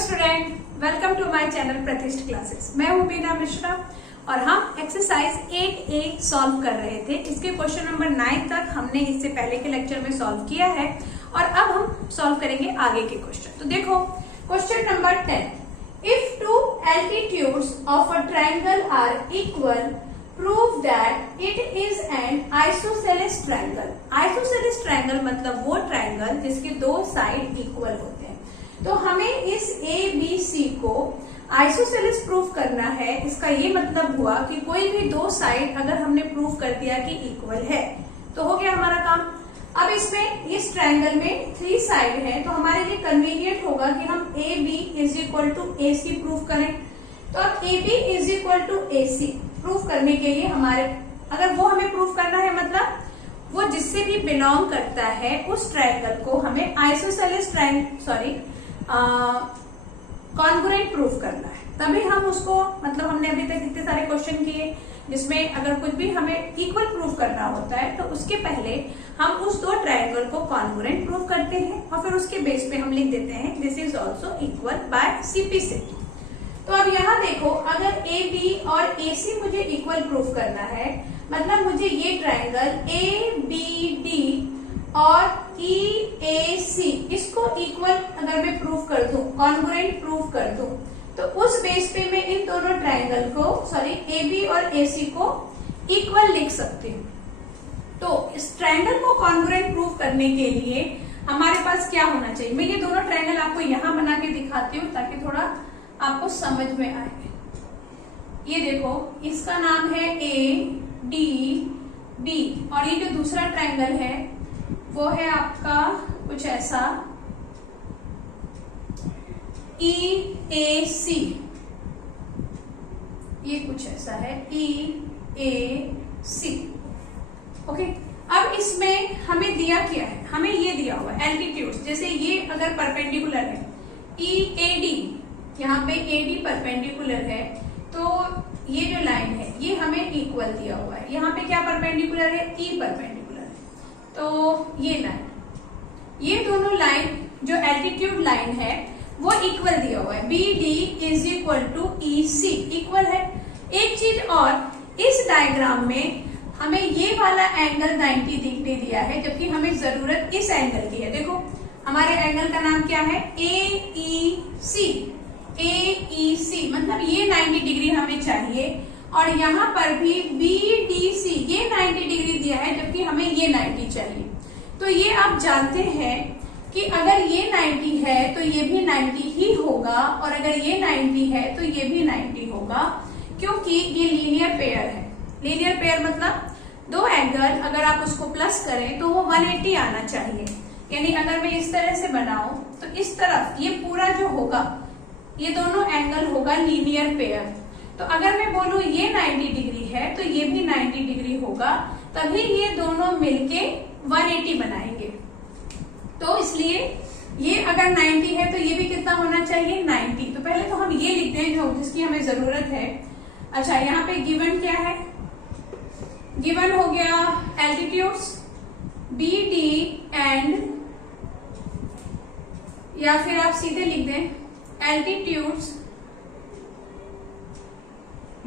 Student, welcome to my channel Pratishth classes. मैं हूं बीना मिश्रा और हम एक्सरसाइज 8A सॉल्व कर रहे थे। इसके क्वेश्चन नंबर 9 तक हमने इससे पहले के लेक्चर में सॉल्व किया है और अब हम सॉल्व करेंगे आगे के क्वेश्चन। तो देखो question number 10, if two altitudes of a triangle are equal prove that it is an isosceles triangle. Isosceles triangle मतलब वो ट्रायंगल जिसके दो साइड इक्वल होते हैं। तो हमें इस ABC को आइसोसेलेस प्रूफ करना है। इसका ये मतलब हुआ कि कोई भी दो साइड अगर हमने प्रूफ कर दिया कि इक्वल है तो हो गया हमारा काम। अब इसमें इस ट्रायंगल में 3 साइड है तो हमारे लिए कन्वीनियंट होगा कि हम AB is equal to AC proof करें। तो अब AB is equal to AC proof करने के लिए अगर वो हमें प्रूफ करना है मतलब वो जिससे भी बिलोंग करता है उस ट्रायंगल को हमें आइसोसेलेस कॉन्ग्रुएंट प्रूफ करना है। तभी हम उसको हमने अभी तक इतने सारे क्वेश्चन किए जिसमें अगर कुछ भी हमें इक्वल प्रूफ करना होता है तो उसके पहले हम उस दो ट्रायंगल को कॉन्ग्रुएंट प्रूफ करते हैं और फिर उसके बेस पे हम लिख देते हैं this is also equal bye CP set. तो अब यहाँ देखो, अगर AB और AC मुझे इक्वल प्रूफ करना है मतलब मुझे ये ट्रायंगल ABD और EAC इसको इक्वल अगर मैं प्रूफ कर दूं, कॉन्ग्रुएंट प्रूफ कर दूं, तो उस बेस पे मैं इन दोनों ट्रायंगल को AB और AC को इक्वल लिख सकती हूँ। तो इस ट्रायंगल को कॉन्ग्रुएंट प्रूफ करने के लिए हमारे पास क्या होना चाहिए। मैं ये दोनों ट्रायंगल आपको यहाँ बना के दिखाती हूँ ताकि थोड़ा आपको समझ में आए। ये देखो, इसका नाम है ADB और ये जो दूसरा ट्रायंगल है वो है आपका कुछ ऐसा EAC। ये कुछ ऐसा है EAC। ओके, अब इसमें हमें दिया क्या है, हमें ये दिया हुआ है एल्टीट्यूड्स। जैसे ये अगर परपेंडिकुलर है EAD, यहाँ पे AD परपेंडिकुलर है तो ये जो लाइन है ये हमें इक्वल दिया हुआ है। यहाँ पे क्या परपेंडिकुलर है, E परपेंडिकुलर है। तो ये लाइन, ये दोनों लाइन जो एल्टीट्यूड लाइन है वो इक्वल दिया हुआ है। BD is equal to EC equal है। एक चीज और, इस डायग्राम में हमें ये वाला एंगल 90 डिग्री दिया है जबकि हमें जरूरत इस एंगल की है। देखो हमारे एंगल का नाम क्या है, AEC मतलब ये 90 डिग्री हमें चाहिए और यहाँ पर भी BDC ये 90 डिग्री दिया है जबकि हमें ये 90 चाहिए। तो ये आप जानते हैं कि अगर ये 90 है तो ये भी 90 ही होगा और अगर ये 90 है तो ये भी 90 होगा, क्योंकि ये लीनियर पेयर है। लीनियर पेयर मतलब दो एंगल अगर आप उसको प्लस करें तो वो 180 आना चाहिए। यानी अगर मैं इस तरह से बनाऊं तो इस तरफ ये पूरा जो होगा ये दोनों एंगल होगा लीनियर पेयर। तो अगर मैं बोलूं ये 90 डिग्री है तो ये भी 90 डिग्री होगा, तभी ये दोनों मिलके 180 बनाएंगे। तो इसलिए ये अगर 90 है तो ये भी कितना होना चाहिए, 90। तो पहले तो हम ये लिखते हैं जो जिसकी hमें जरूरत है। अच्छा, यहाँ पे गिवन क्या है, गिवन हो गया एल्टीट्यूड्स BD एंड, या फिर आप सीधे लिख दें altitudes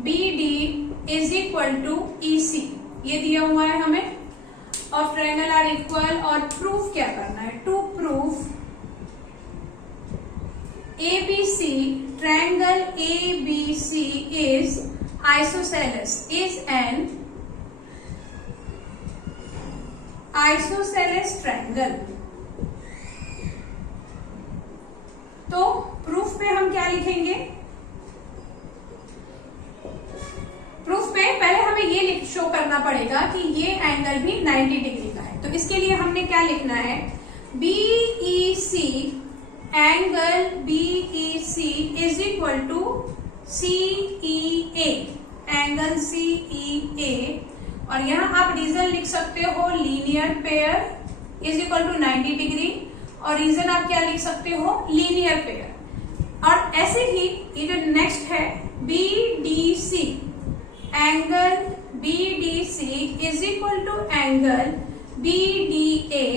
BD is equal to EC, ये दिया हुआ है हमें। और ट्रायंगल आर इक्वल और प्रूफ क्या करना है, to proof ABC triangle ABC is isosceles, is an isosceles triangle. तो प्रूफ पे हम क्या लिखेंगे, प्रूफ पे पहले हमें ये शो करना पड़ेगा कि ये एंगल भी 90 डिग्री का है। तो इसके लिए हमने क्या लिखना है, BEC angle BEC is equal to CEA angle CEA, और यहाँ आप रीजन लिख सकते हो linear pair is equal to 90 degree, और रीजन आप क्या लिख सकते हो, लीनियर पेयर। और ऐसे ही ये जो नेक्स्ट है BDC angle BDC is equal to angle BDA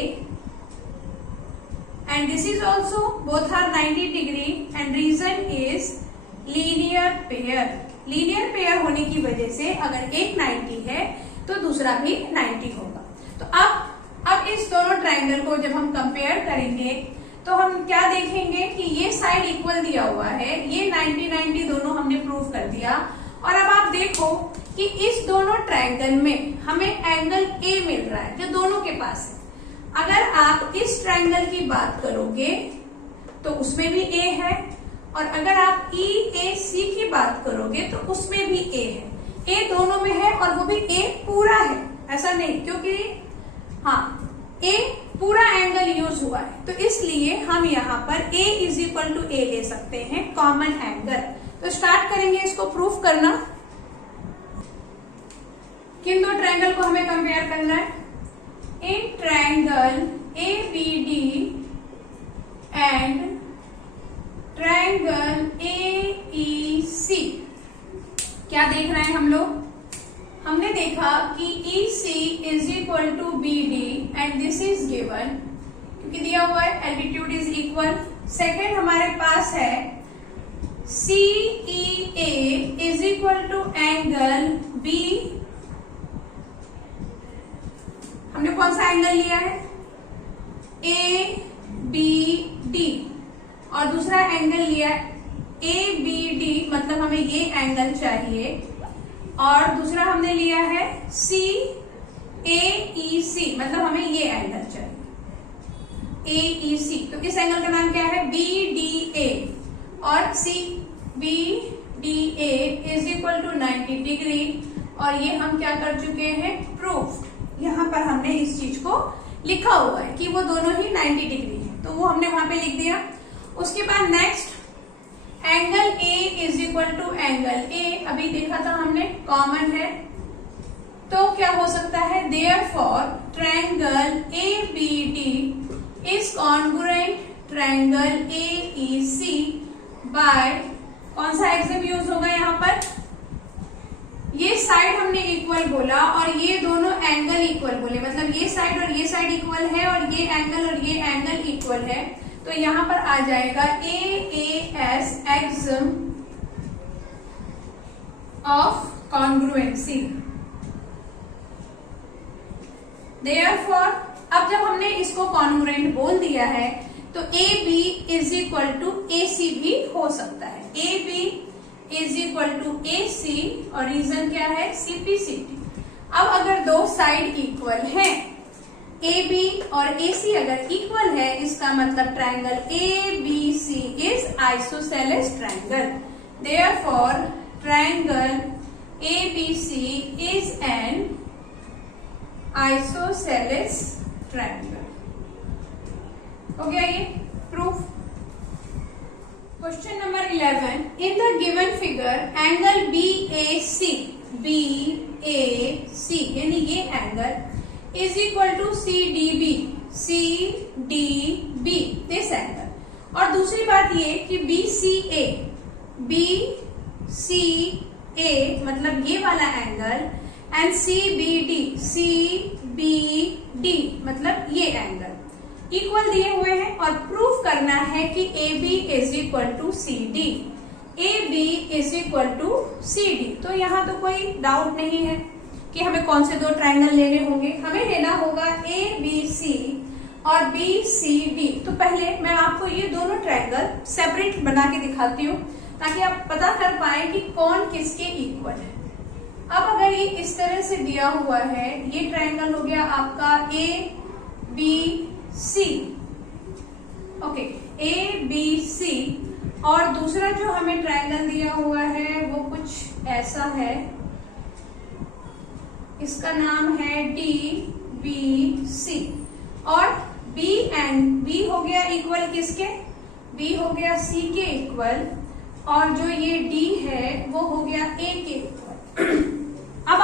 and this is also both are 90 degree and reason is linear pair. linear pair होने की वजह से अगर एक 90 है तो दूसरा भी 90 होगा। तो अब इस दोनों ट्रायंगल को जब हम कंपेयर करेंगे तो हम क्या देखेंगे कि ये साइड इक्वल दिया हुआ है, ये 90-90 दोनों हमने प्रूव कर दिया। और अब आप देखो कि इस दोनों ट्रायंगल में हमें एंगल ए मिल रहा है जो दोनों के पास है। अगर आप इस ट्रायंगल की बात करोगे तो उसमें भी ए है, और अगर आप EAC की बात करोगे तो उसमें भी ए है। ए दोनों में है और वो भी ए पूरा है, ऐसा नहीं, क्योंकि हाँ ए पूरा एंगल यूज हुआ है, तो इसलिए हम यहाँ पर A इज इक्वल टू ए ले सकते हैं कॉमन एंगल। तो स्टार्ट करेंगे इसको प्रूफ करना। किन दो ट्रायंगल को हमें कंपेयर करना है? In triangle ABD and triangle AEC। क्या देख रहे हैं हम लोग? हमने देखा कि EC is equal to BD and this is given, क्योंकि दिया हुआ है एल्टीट्यूड इज इक्वल। सेकेंड हमारे पास है CEA is equal to angle B। हमने कौन सा एंगल लिया है? ABD, और दूसरा एंगल लिया है ABD, मतलब हमें ये एंगल चाहिए, और दूसरा हमने लिया है CAEC, मतलब हमें ये एंगल चाहिए AEC। तो इस एंगल का नाम क्या है? BDA, और BDA is equal to 90 degree, और ये हम क्या कर चुके हैं? प्रूफ। यहाँ पर हमने इस चीज को लिखा हुआ है कि वो दोनों ही 90 डिग्री है, तो वो हमने वहां पे लिख दिया। उसके बाद next angle A is equal to angle A, अभी देखा था हमने, कॉमन है, तो क्या हो सकता है? Therefore triangle ABD is congruent triangle AEC by, कौन सा एग्जाम यूज होगा यहाँ पर? ये साइड हमने इक्वल बोला और ये दोनों एंगल इक्वल बोले, मतलब ये साइड और ये साइड इक्वल है और ये एंगल और ये एंगल इक्वल है, तो यहां पर आ जाएगा AAS axiom of congruency. Therefore अब जब हमने इसको कॉन्ग्रुएंट बोल दिया है तो AB is equal to AC भी हो सकता है। AB is equal to AC, और रीजन क्या है? CPCT। अब अगर दो साइड इक्वल हैं, AB और AC अगर इक्वल है, इसका मतलब triangle ABC is isosceles triangle. Therefore triangle ABC is an isosceles triangle. हो गया ये proof. Question number 11, in the given figure angle BAC यानी ये angle is equal to CDB this angle. और दूसरी बात ये कि BCA मतलब ये वाला एंगल, एंड CBD मतलब ये एंगल इक्वल दिए हुए हैं, और प्रूफ करना है कि AB is equal to CD, AB is equal to CD। तो यहाँ तो कोई डाउट नहीं है कि हमें कौन से दो ट्रायंगल लेने होंगे। हमें लेना होगा ABC और BCD। तो पहले मैं आपको ये दोनों ट्रायंगल सेपरेट बना के दिखाती हूँ ताकि आप पता कर पाए कि कौन किसके इक्वल है। अब अगर ये इस तरह से दिया हुआ है, ये ट्रायंगल हो गया आपका ABC, ओके, ABC, और दूसरा जो हमें ट्रायंगल दिया हुआ है वो कुछ ऐसा है, इसका नाम है DBC, और B हो गया इक्वल किसके? B हो गया C के इक्वल, और जो ये D है वो हो गया A के इक्वल। अब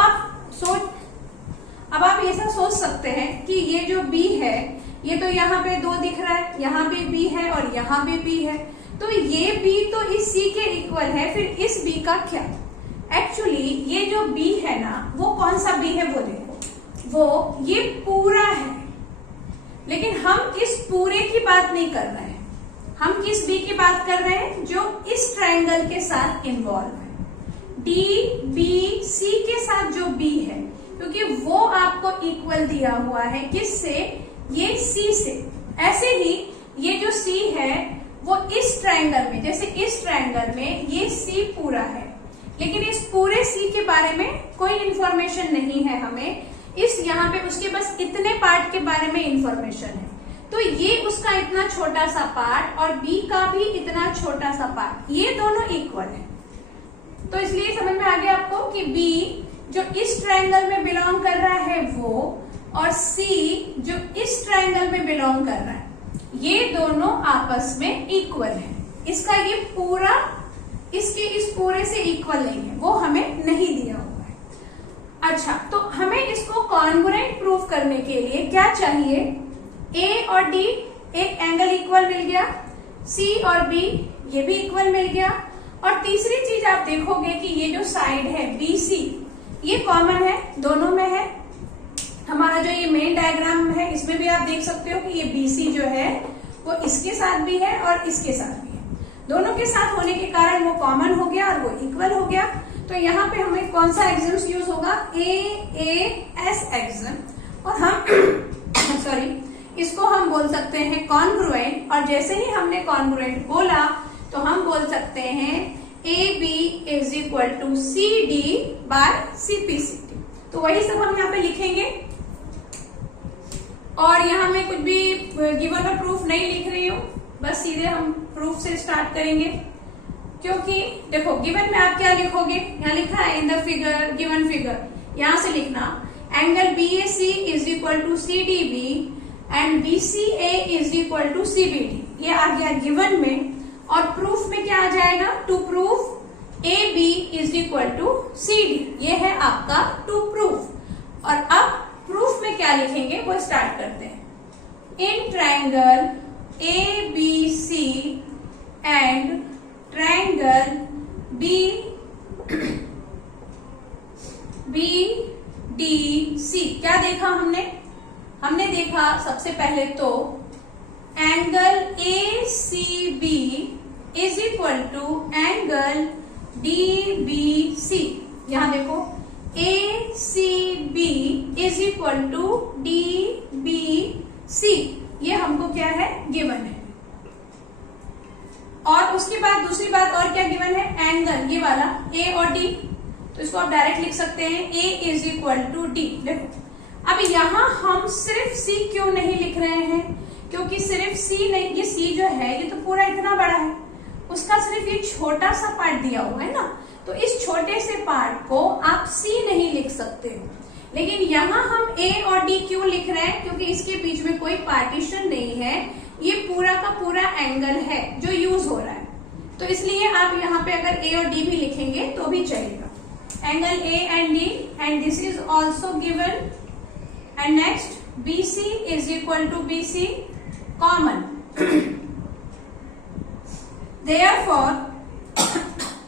आप ऐसा सोच सकते हैं कि ये जो B है, ये तो यहाँ पे 2 दिख रहा है, यहाँ पे B है और यहाँ पे B है, तो ये B तो इस C के इक्वल है, फिर इस B का क्या? एक्चुअली ये जो B है ना, वो कौन सा B है वो देखो, वो ये पूरा है, लेकिन हम इस पूरे की बात नहीं कर रहे हैं, हम किस बी की बात कर रहे हैं जो इस ट्रायंगल के साथ इन्वॉल्व है, डी बी सी के साथ जो बी है, क्योंकि वो आपको इक्वल दिया हुआ है किससे, ये सी से। ऐसे ही ये जो सी है वो इस ट्रायंगल में, जैसे इस ट्रायंगल में ये सी पूरा है, लेकिन इस पूरे सी के बारे में कोई इंफॉर्मेशन नहीं है हमें, इस यहाँ पे उसके बस इतने पार्ट के बारे में इंफॉर्मेशन है। तो ये उसका इतना छोटा सा पार्ट और बी का भी इतना छोटा सा पार्ट, ये दोनों इक्वल है। तो इसलिए समझ में आ गया आपको कि बी जो इस ट्रायंगल में बिलोंग कर रहा है वो, और सी जो इस ट्रायंगल में बिलोंग कर रहा है, ये दोनों आपस में इक्वल है। इसका ये पूरा इसके इस पूरे से इक्वल नहीं है, वो हमें नहीं दिया हुआ है। अच्छा, तो हमें इसको कॉन्ग्रुएंट प्रूफ करने के लिए क्या चाहिए, ए और डी एक एंगल इक्वल मिल गया, सी और बी ये भी इक्वल मिल गया, और तीसरी चीज आप देखोगे कि ये जो साइड है बी सी ये कॉमन है, दोनों में है। हमारा जो ये मेन डायग्राम है इसमें भी आप देख सकते हो कि ये बी सी जो है वो इसके साथ भी है और इसके साथ भी है, दोनों के साथ होने के कारण वो कॉमन हो गया और वो इक्वल हो गया। तो यहाँ पे हमें कौन सा एक्सिम्स यूज होगा, ए एस एक्सिम, और हम सॉरी इसको हम बोल सकते हैं कॉन्ग्रुएंट, और जैसे ही हमने कॉन्ग्रुएंट बोला तो हम बोल सकते हैं A B is equal to C D by C P C T. तो वही सब हम यहाँ पे लिखेंगे, और यहाँ मैं कुछ भी गिवन और प्रूफ नहीं लिख रही हूँ, बस सीधे हम प्रूफ से स्टार्ट करेंगे। क्योंकि देखो गिवन में आप क्या लिखोगे, यहाँ लिखा है in the figure, given figure, यहाँ से लिखना angle B A C is equal to C D B and B C A is equal to C B D, ये आ गया गिवन में। और प्रूफ में क्या आ जाएगा, to proof A B is equal to C D, ये है आपका टू प्रूफ। और अब प्रूफ में क्या लिखेंगे वो स्टार्ट करते हैं। In triangle A B C and triangle B D C, क्या देखा हमने देखा सबसे पहले तो angle A C B is equal to angle D B C. यहां देखो A C B is equal to D B C, ये हमको क्या है, गिवन है। और उसके बाद दूसरी बात और क्या गिवन है, एंगल ये वाला ए और डी, तो इसको आप डायरेक्ट लिख सकते हैं ए इज इक्वल टू डी। देखो अब यहाँ हम सिर्फ सी क्यों नहीं लिख रहे हैं, क्योंकि सिर्फ सी नहीं, ये सी जो है ये तो पूरा इतना बड़ा है, उसका सिर्फ ये छोटा सा पार्ट दिया हुआ है ना, तो इस छोटे से पार्ट को आप सी नहीं लिख सकते हो। लेकिन यहाँ हम ए और डी क्यों लिख रहे हैं, क्योंकि इसके बीच में कोई पार्टीशन नहीं है, ये पूरा का पूरा एंगल है जो यूज हो रहा है, तो इसलिए आप यहाँ पे अगर ए और डी भी लिखेंगे तो भी चलेगा। Angle A and D and this is also given, and next B C is equal to B C common, therefore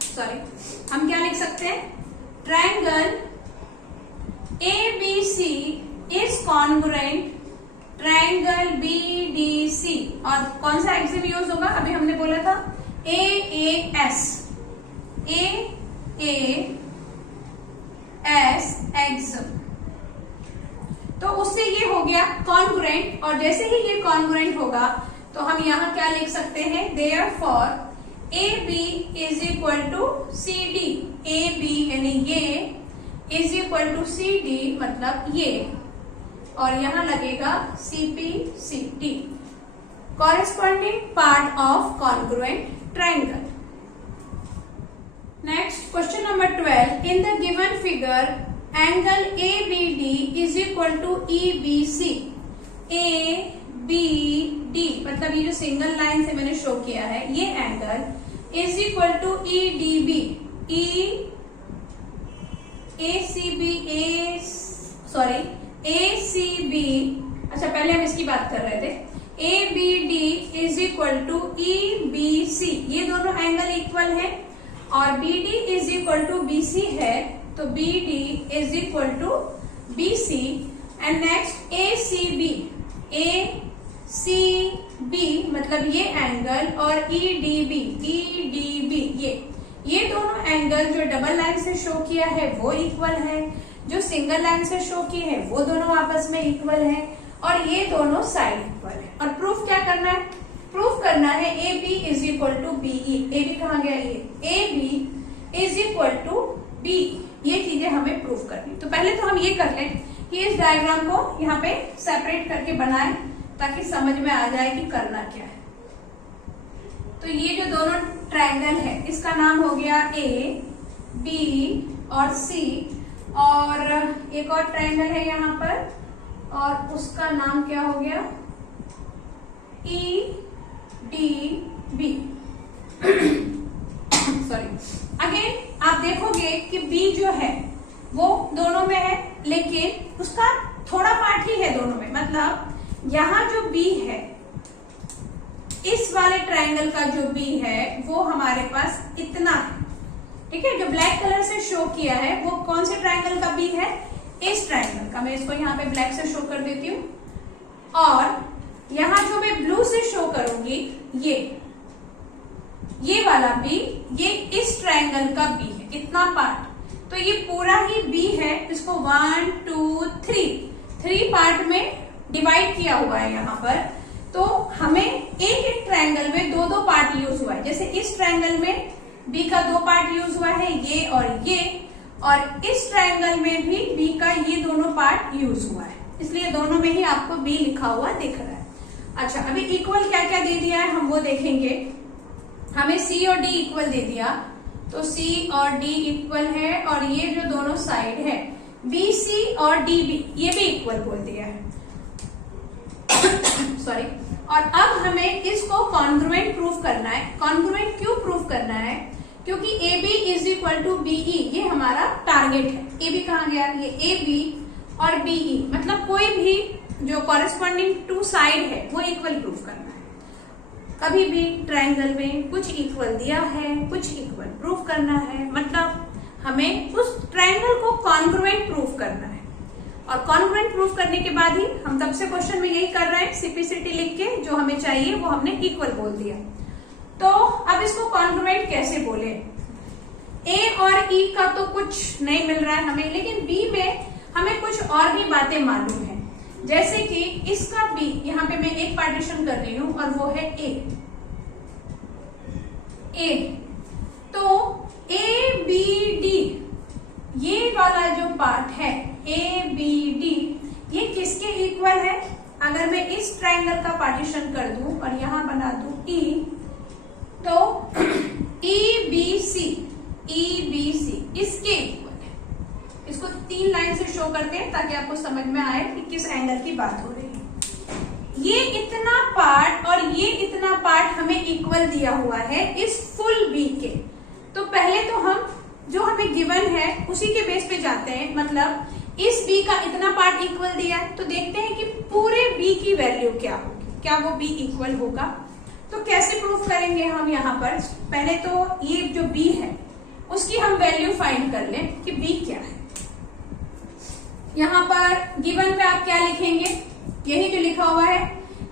sorry हम क्या लिख सकते हैं, triangle A B C is congruent triangle B D C. और कौन सा Exim use होगा, अभी हमने बोला था ए एस एक्सिम, तो उससे ये हो गया कॉन्ग्रुएंट। और जैसे ही ये कॉन्ग्रुएंट होगा तो हम यहाँ क्या लिख सकते हैं, therefore A B is equal to C D, A B यानी ये is equal to C D मतलब ये, और यहां लगेगा C P C D, corresponding part of congruent triangle. Next question number 12, in the given figure angle A B D is equal to E B C. A B D मतलब ये जो single line से मैंने show किया है ये angle is equal to E D B, A C B, अच्छा पहले हम इसकी बात कर रहे थे, A B D is equal to E B C, ये दोनों एंगल इक्वल है, और B D is equal to B C है, तो B D is equal to B C. And next A C B, A मतलब ये angle और EDB ये दोनों एंगल जो डबल लाइन से शो किया है वो इक्वल है, जो सिंगल लाइन से शो की है वो दोनों आपस में इक्वल है, और ये दोनों साइड इक्वल है। और प्रूफ क्या करना है? प्रूफ करना है A B is equal to BE. A B कहाँ गया? ये A B is equal to B. ये चीजें हमें प्रूफ करनी। तो पहले तो हम ये कर लें कि इस डायग्राम को यहाँ पे सेपरेट करके बनाएं ताकि समझ में आ जाए कि करना क्या है। तो ये जो दोनों ट्रायंगल है इसका नाम हो गया ए बी और सी, और एक और ट्रायंगल है यहाँ पर और उसका नाम क्या हो गया? E D B. Sorry, again आप देखोगे कि बी जो है वो दोनों में है, लेकिन उसका थोड़ा पार्ट ही है दोनों में। मतलब यहाँ जो बी है, इस वाले ट्रायंगल का जो बी है वो हमारे पास इतना है, ठीक है। जो ब्लैक कलर से शो किया है वो कौन से ट्रायंगल का बी है? इस ट्रायंगल का। मैं इसको यहाँ पे ब्लैक से शो कर देती हूँ, और यहाँ जो मैं ब्लू से शो करूंगी ये वाला बी, ये इस ट्रायंगल का बी है, इतना पार्ट। तो ये पूरा ही बी है, इसको 1 2 3 पार्ट में डिवाइड किया हुआ है यहाँ पर। तो हमें एक ट्रायंगल में दो पार्ट यूज हुआ है। जैसे इस ट्रायंगल में बी का 2 पार्ट यूज हुआ है, ये, और इस ट्रायंगल में भी बी का ये दोनों पार्ट यूज हुआ है, इसलिए दोनों में ही आपको बी लिखा हुआ दिख रहा है। अच्छा, अभी इक्वल क्या क्या दे दिया है हम वो देखेंगे। हमें सी और डी इक्वल दे दिया, तो सी और डी इक्वल है, और ये जो दोनों साइड है बी सी और डी बी ये भी इक्वल बोल दिया है। सॉरी। और अब हमें इसको कॉन्ग्रुएंट प्रूफ करना है। कॉन्ग्रुएंट क्यों प्रूफ करना है? क्योंकि A B is equal to BE ये हमारा टारगेट है। ए बी कहाँ गया? ये ए बी और बीई, मतलब कोई भी जो कॉरेस्पॉन्डिंग टू साइड है वो इक्वल प्रूफ करना है। कभी भी ट्रायंगल में कुछ इक्वल दिया है, कुछ इक्वल प्रूफ करना है, मतलब हमें उस ट्रायंगल को कॉन्ग्रुएंट प्रूफ करना है। और कॉन्ग्रुएंट प्रूफ करने के बाद ही हम तब से क्वेश्चन में यही कर रहे हैं, सीपीसीटी लिख के जो हमें चाहिए वो हमने इक्वल बोल दिया। तो अब इसको कॉन्ग्रुएंट कैसे बोले? ए और ई का तो कुछ नहीं मिल रहा है हमें, लेकिन बी में हमें कुछ और भी बातें मालूम है। जैसे कि इसका बी, यहाँ पे मैं एक पार्टीशन कर रही हूं और वो है ए। तो ए बी डी ये वाला जो पार्ट है ए बी डी ये किसके इक्वल है? अगर मैं इस ट्रायंगल का पार्टीशन कर दूं और यहां बना दूं ई, तो ई बी सी इसके इक्वल है। इसको 3 लाइन से शो करते हैं ताकि आपको समझ में आए कि किस एंगल की बात हो रही है। ये इतना पार्ट और ये इतना पार्ट हमें इक्वल दिया हुआ है इस फुल बी के। तो पहले तो हम जो हमें गिवन है उसी के बेस पे जाते हैं। मतलब इस बी का इतना पार्ट इक्वल दिया है, तो देखते हैं कि पूरे बी की वैल्यू क्या होगी, क्या वो बी इक्वल होगा। तो कैसे प्रूफ करेंगे हम? यहाँ पर पहले तो ये जो बी है उसकी हम वैल्यू फाइंड कर लें कि बी क्या है। यहाँ पर गिवन पे आप क्या लिखेंगे? यही जो लिखा हुआ है,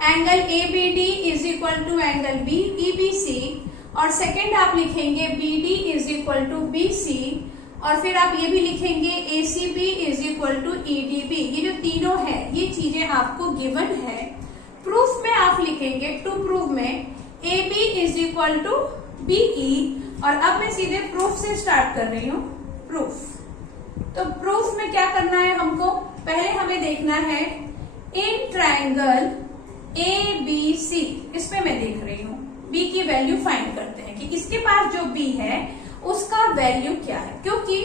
angle A B D is equal to angle B E B C, और सेकेंड आप लिखेंगे B D is equal to B C, और फिर आप ये भी लिखेंगे A C B is equal to E D B. ये जो तीनों है ये चीजें आपको गिवन है। प्रूफ में आप लिखेंगे टू प्रूव में A B is equal to B E, और अब मैं सीधे प्रूफ से स्टार्ट कर रही हूँ। प्रूफ, तो प्रूफ में क्या करना है हमको? पहले हमें देखना है इन ट्रायंगल ए बी सी, इसमें मैं देख रही हूँ बी की वैल्यू फाइंड करते हैं कि इसके पास जो बी है उसका वैल्यू क्या है। क्योंकि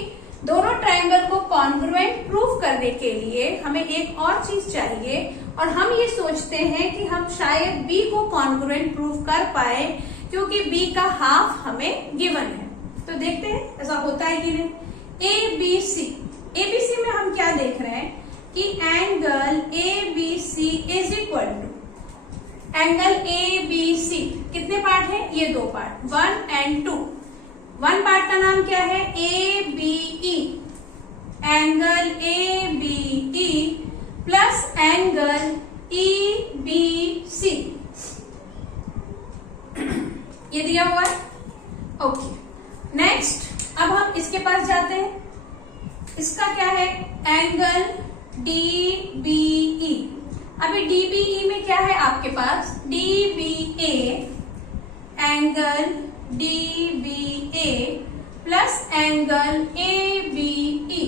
दोनों ट्रायंगल को कॉन्ग्रुएंट प्रूफ करने के लिए हमें एक और चीज चाहिए, और हम ये सोचते हैं कि हम शायद बी को कॉन्ग्रुएंट प्रूफ कर पाए क्योंकि बी का हाफ हमें गिवन है। तो देखते हैं ऐसा होता है कि नहीं। एबीसी में हम क्या देख रहे हैं कि angle ABC is equal to angle ABC कितने पार्ट है? ये 2 पार्ट, 1 and 2। 1 पार्ट का नाम क्या है? ABE, angle ABE plus angle EBC. अभी DBE में क्या है आपके पास, DBA angle DBA plus angle ABE,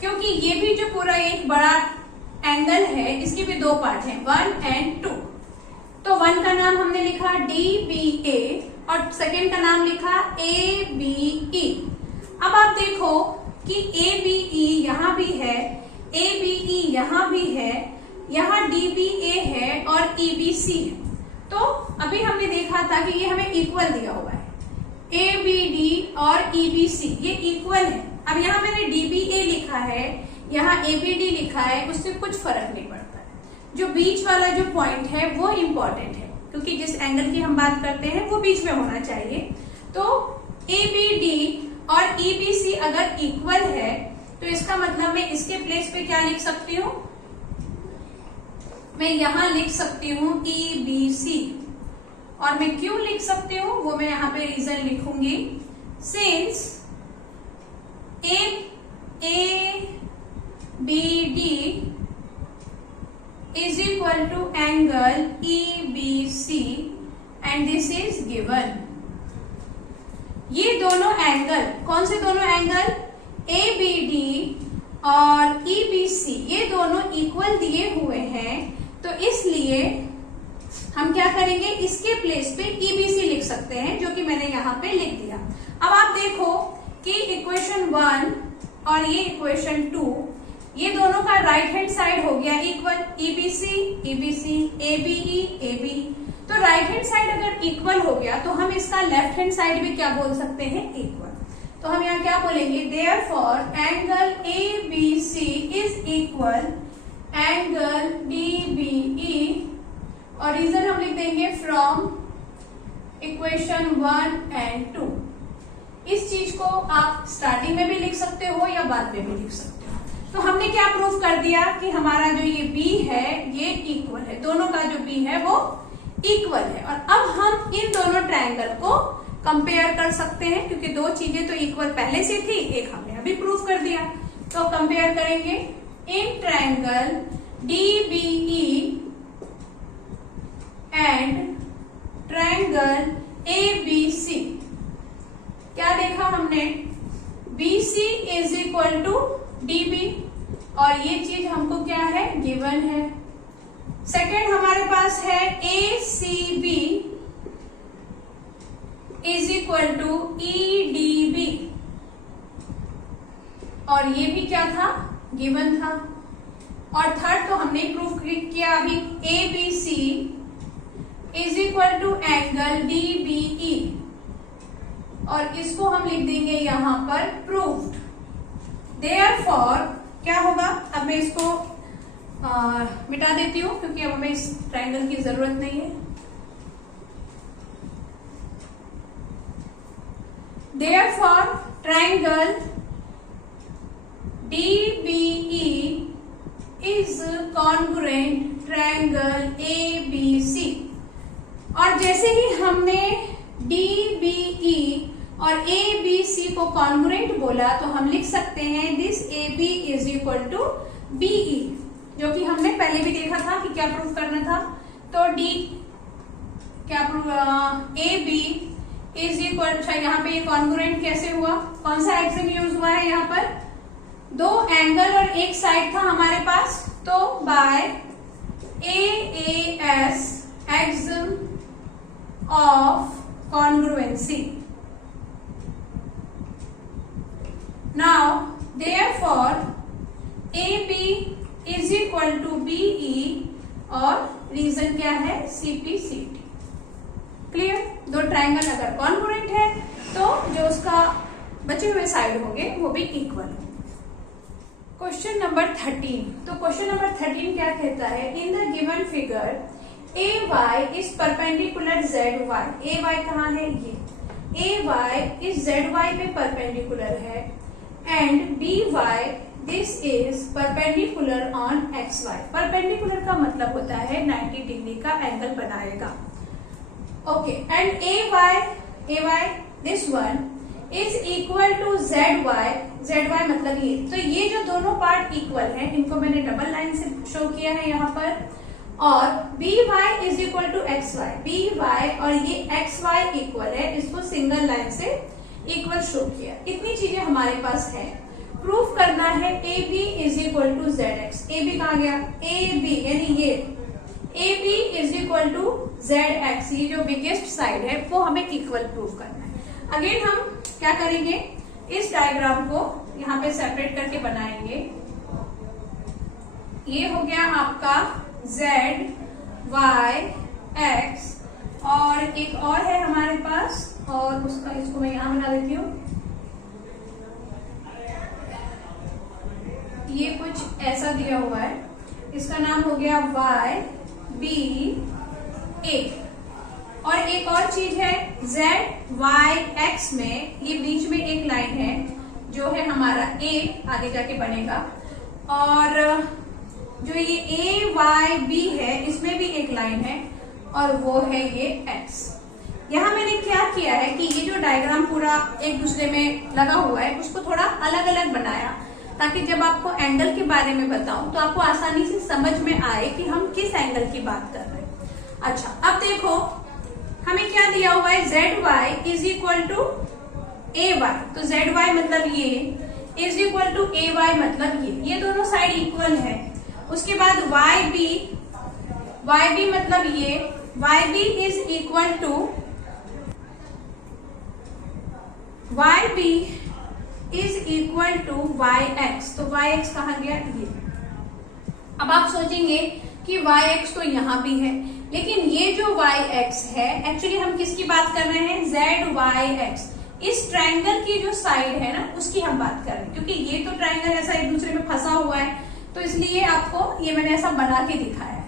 क्योंकि ये भी जो पूरा एक बड़ा एंगल है इसके भी दो पार्ट हैं, 1 और 2। तो 1 का नाम हमने लिखा DBA और सेकेंड का नाम लिखा ABE। अब आप देखो कि ABE यहां भी है, ABE यहां भी है, यहाँ DBA है और EBC है। तो अभी हमने देखा था कि ये हमें इक्वल दिया हुआ है, ABD और EBC ये इक्वल है। अब यहाँ मैंने DBA लिखा है, यहाँ ABD लिखा है, उससे कुछ फर्क नहीं पड़ता है। जो बीच वाला जो पॉइंट है वो इम्पोर्टेंट है, क्योंकि जिस एंगल की हम बात करते हैं वो बीच में होना चाहिए। तो ABD और EBC अगर इक्वल है तो इसका मतलब मैं इसके प्लेस पे क्या लिख सकती हूँ, मैं यहां लिख सकती हूँ EBC। और मैं क्यों लिख सकती हूँ वो मैं यहाँ पे रीजन लिखूंगी, since ABD is equal to angle EBC and this is given। ये दोनों एंगल, कौन से दोनों एंगल, ABD और EBC ये दोनों इक्वल दिए हुए हैं, तो इसलिए हम क्या करेंगे, इसके प्लेस पे EBC लिख सकते हैं, जो कि मैंने यहाँ पे लिख दिया। अब आप देखो कि इक्वेशन 1 और ये इक्वेशन 2 ये दोनों का राइट हैंड साइड हो गया equal, EBC EBC ABE ABE। तो राइट हैंड साइड अगर इक्वल हो गया तो हम इसका लेफ्ट हैंड साइड भी क्या बोल सकते हैं, इक्वल। तो हम यहाँ क्या बोलेंगे, therefore angle ABC is equal angle DBE और रीजन हम लिख देंगे फ्रॉम इक्वेशन 1 और 2। इस चीज को आप स्टार्टिंग में भी लिख सकते हो या बाद में भी लिख सकते हो। तो हमने क्या प्रूव कर दिया कि हमारा जो ये B है ये इक्वल है, दोनों का जो B है वो इक्वल है। और अब हम इन दोनों ट्रायंगल को कंपेयर कर सकते हैं, क्योंकि दो चीजें तो इक्वल पहले से थी, एक हमने अभी प्रूव कर दिया। तो कंपेयर करेंगे इन triangle DBE and triangle ABC। क्या देखा हमने, BC is equal to DB और ये चीज हमको क्या है, गिवन है। सेकेंड हमारे पास है ACB is equal to EDB और ये भी क्या था, गिवन था। और थर्ड तो हमने प्रूफ किया अभी, ABC is equal to angle DBE और इसको हम लिख देंगे यहां पर प्रूव्ड। देयरफॉर क्या होगा, अब मैं इसको मिटा देती हूं क्योंकि अब हमें इस ट्रायंगल की जरूरत नहीं है। Therefore triangle DBE is congruent triangle ABC। और जैसे ही हमने DBE और ABC को कॉन्ग्रुएंट बोला तो हम लिख सकते हैं this AB is equal to BE, जो कि हमने पहले भी देखा था कि क्या प्रूफ करना था। तो AB इज इक्वल, अच्छा यहाँ पे ये कॉन्ग्रुएंट कैसे हुआ, कौन सा एक्सिम यूज हुआ है, यहाँ पर दो एंगल और एक साइड था हमारे पास, तो by AAS axiom of congruency। Now therefore AB is equal to BE और रीजन क्या है, CPCT। क्लियर, दो ट्रायंगल अगर कॉन्ग्रुएंट है तो जो उसका बचे हुए साइड होंगे वो भी इक्वल होंगे। Question number 13। तो क्वेश्चन नंबर 13 क्या कहता है, in the given figure AY is perpendicular ZY। AY कहाँ है, ये AY इज ZY पे परपेंडिकुलर है and BY this is perpendicular on XY। Perpendicular का मतलब होता है 90 डिग्री का एंगल बनाएगा। Okay, and AY this one is equal to Z Y मतलब ये, तो ये जो दोनों पार्ट इक्वल है इनको मैंने डबल लाइन से शो किया है यहाँ पर, और B Y is equal to X Y, B Y और ये एक्स वाई इक्वल है, इसको सिंगल लाइन से इक्वल शो किया। इतनी चीजें हमारे पास है। प्रूफ करना है A B is equal to Z X, A B कहाँ गया, ए बी यानी ये A B is equal to Z X, ये जो बिगेस्ट साइड है वो हमें इक्वल प्रूफ करना है। अगेन हम क्या करेंगे, इस डायग्राम को यहाँ पे सेपरेट करके बनाएंगे। ये हो गया आपका जेड वाई एक्स, और एक और है हमारे पास, और उसका इसको मैं यहां बना देती हूँ। ये कुछ ऐसा दिया हुआ है, इसका नाम हो गया वाई बी ए, और एक और चीज है जेड वाई एक्स में, ये बीच में एक लाइन है जो है हमारा ए, आगे जाके बनेगा, और जो ये ए वाई बी है इसमें भी एक लाइन है, और वो है ये एक्स। यहाँ मैंने क्या किया है कि ये जो डायग्राम पूरा एक दूसरे में लगा हुआ है उसको थोड़ा अलग अलग बनाया, ताकि जब आपको एंगल के बारे में बताऊं तो आपको आसानी से समझ में आए कि हम किस एंगल की बात कर रहे हैं। अच्छा, अब देखो हमें क्या दिया हुआ है, Z Y is equal to A Y, तो जेड वाई मतलब ये is equal to A Y मतलब ये दोनों साइड इक्वल है। उसके बाद वाई बी मतलब ये Y B is equal to Y B is equal to Y X, तो वाई एक्स कहाँ गया, ये। अब आप सोचेंगे कि वाई एक्स तो यहाँ भी है, लेकिन ये जो वाई एक्स है एक्चुअली हम किसकी बात कर रहे हैं, जेड वाई एक्स, इस ट्रायंगल की जो साइड है ना उसकी हम बात कर रहे हैं, क्योंकि ये तो ट्रायंगल ऐसा एक दूसरे में फंसा हुआ है, तो इसलिए आपको ये मैंने ऐसा बना के दिखाया है।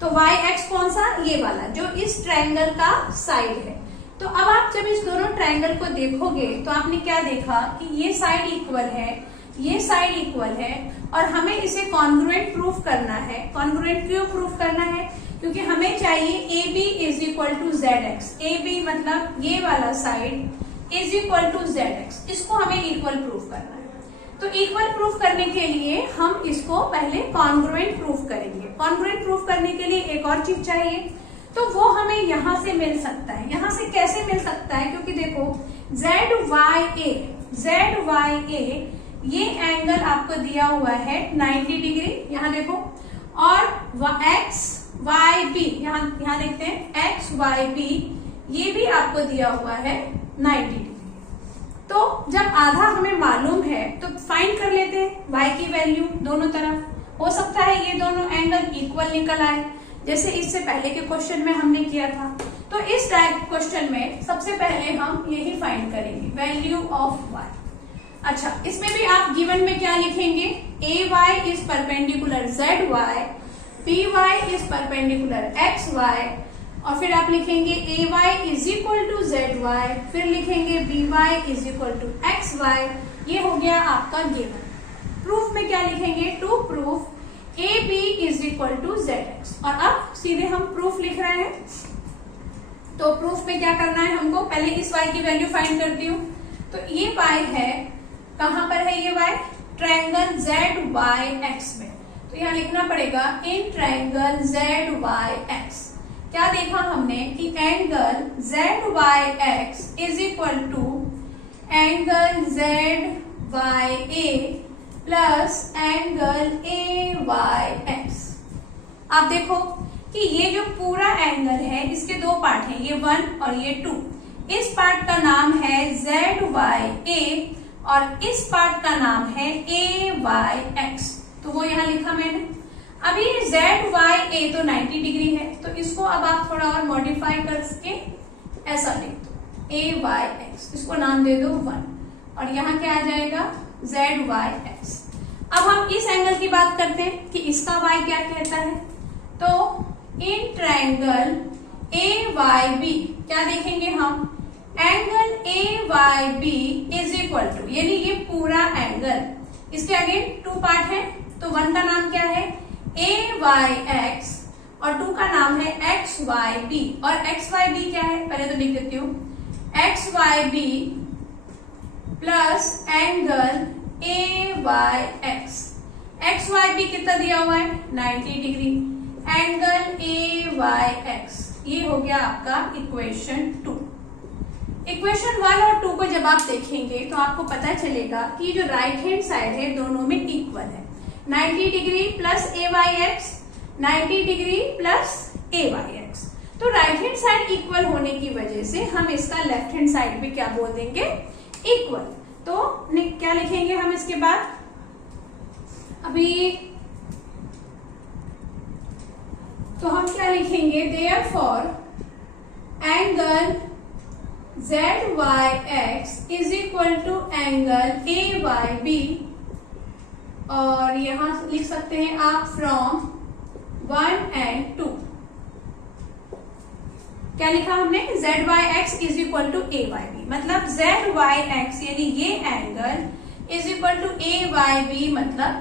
तो वाई एक्स कौन सा, ये वाला जो इस ट्रायंगल का साइड है। तो अब आप जब इस दोनों ट्रायंगल को देखोगे तो आपने क्या देखा कि ये साइड इक्वल है, ये साइड इक्वल है, और हमें इसे कॉन्ग्रुएंट प्रूफ करना है। कॉन्ग्रुएंट क्यों प्रूफ करना है, क्योंकि हमें चाहिए A B is equal to Z X, A B मतलब ये वाला side is equal to Z X, इसको हमें इक्वल प्रूफ करना है। तो इक्वल प्रूफ करने के लिए हम इसको पहले कॉन्ग्रुएंट प्रूफ करेंगे। कॉन्ग्रुएंट प्रूफ करने के लिए एक और चीज चाहिए, तो वो हमें यहां से मिल सकता है। यहां से कैसे मिल सकता है, क्योंकि देखो जेड वाई ए ये एंगल आपको दिया हुआ है 90 डिग्री, यहां देखो, और एक्स वाई बी यहाँ देखते हैं, एक्स वाई बी ये भी आपको दिया हुआ है 90 डिग्री। तो जब आधा हमें मालूम है तो फाइंड कर लेते हैं y की वैल्यू दोनों तरफ। हो सकता है ये दोनों एंगल इक्वल निकल आए, जैसे इससे पहले के क्वेश्चन में हमने किया था। तो इस क्वेश्चन में सबसे पहले हम यही फाइंड करेंगे, वैल्यू ऑफ y। अच्छा, इसमें भी आप गिवन में क्या लिखेंगे, A Y is perpendicular Z Y, B Y is perpendicular X Y, और फिर आप लिखेंगे A Y is equal to Z Y, फिर लिखेंगे B Y is equal to X Y. ये हो गया आपका गिवन। प्रूफ में क्या लिखेंगे, to proof A B is equal to Z X. और अब सीधे हम प्रूफ लिख रहे हैं, तो प्रूफ में क्या करना है हमको, पहले इस y की वैल्यू फाइंड करती हूँ। तो ये y है, कहां पर है ये y, triangle Z Y X में। तो यहाँ लिखना पड़ेगा in triangle Z Y X. क्या देखा हमने कि angle Z Y X is equal to angle Z Y A plus angle A Y X. आप देखो कि ये जो पूरा एंगल है इसके दो पार्ट हैं, ये 1 और ये 2। इस पार्ट का नाम है जेड वाई ए और इस पार्ट का नाम है ए वाई एक्स। तो वो यहाँ लिखा मैंने। अभी जेड वाई ए तो 90 डिग्री है, तो इसको अब आप थोड़ा और मॉडिफाई करके ऐसा लिख दो, ए वाई एक्स, इसको नाम दे दो 1, और यहाँ क्या आ जाएगा, जेड वाई एक्स। अब हम इस एंगल की बात करते हैं कि इसका वाई क्या कहता है। तो in triangle A Y B क्या देखेंगे हम, angle A Y B is equal to, यानी ये पूरा एंगल, इसके अगेन 2 पार्ट है, तो 1 का नाम क्या है ए वाई एक्स और 2 का नाम है एक्स वाई बी। और एक्स वाई बी क्या है, पहले तो लिख देती हूँ, X Y B plus angle AYX। XYB कितना दिया हुआ है 90 डिग्री, एंगल AYX। ये हो गया आपका इक्वेशन 2। इक्वेशन 1 और 2 को जब आप देखेंगे तो आपको पता चलेगा कि जो राइट हैंड साइड है दोनों में इक्वल है। 90 degree plus AYX, 90 degree plus AYX। तो राइट हैंड साइड इक्वल होने की वजह से हम इसका लेफ्ट हैंड साइड भी क्या बोल देंगे, इक्वल। तो क्या लिखेंगे हम इसके बाद, अभी तो हम क्या लिखेंगे, therefore angle ZYX is equal to angle AYB, और यहां लिख सकते हैं आप फ्रॉम 1 and 2। क्या लिखा हमने, ZYX is equal to AYB, मतलब ZYX यानी ये angle is equal to AYB मतलब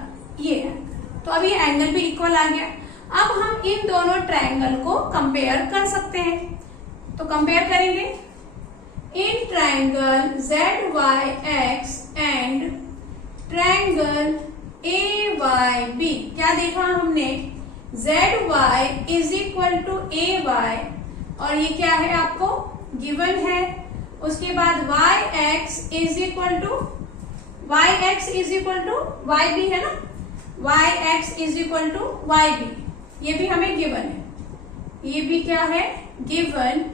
ये एंगल। तो अब ये एंगल भी इक्वल आ गया। अब हम इन दोनों ट्रायंगल को कंपेयर कर सकते हैं, तो कंपेयर करेंगे इन triangle ZYX and triangle AYB। क्या देखा हमने, ZY is equal to AY, और ये क्या है आपको गिवन है। उसके बाद YX is equal to YB है ना, YX is equal to YB, ये भी हमें गिवन है, ये भी क्या है गिवन।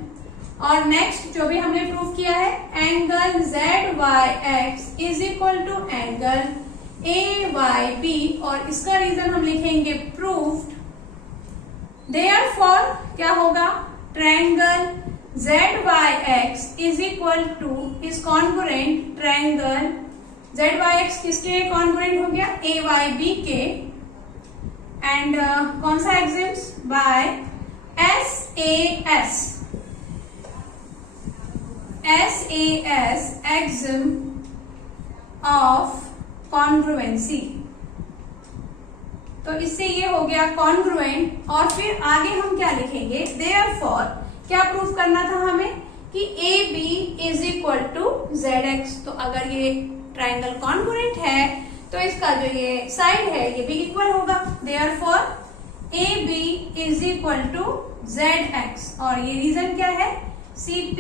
और नेक्स्ट जो भी हमने प्रूव किया है, angle ZYX is equal to angle AYB, और इसका रीजन हम लिखेंगे प्रूव्ड। देयरफॉर क्या होगा, triangle ZYX is equal to is congruent, triangle ZYX किसके कॉन्ग्रुएंट हो गया, AYB के, एंड कौन सा axioms, by SAS axiom of congruency. तो इससे ये हो गया कॉन्ग्रुएंट। और फिर आगे हम क्या लिखेंगे, देयरफॉर क्या प्रूफ करना था हमें कि AB is equal to ZX। तो अगर ये ट्रायंगल कॉन्ग्रुएंट है तो इसका जो ये साइड है ये भी इक्वल होगा। Therefore AB is equal to ZX, और ये रीजन क्या है, CP।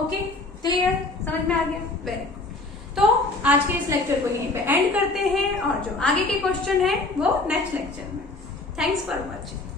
ओके, क्लियर, समझ में आ गया, वेरी गुड। तो आज के इस लेक्चर को यहीं पे एंड करते हैं, और जो आगे के क्वेश्चन है वो नेक्स्ट लेक्चर में। Thanks for watching.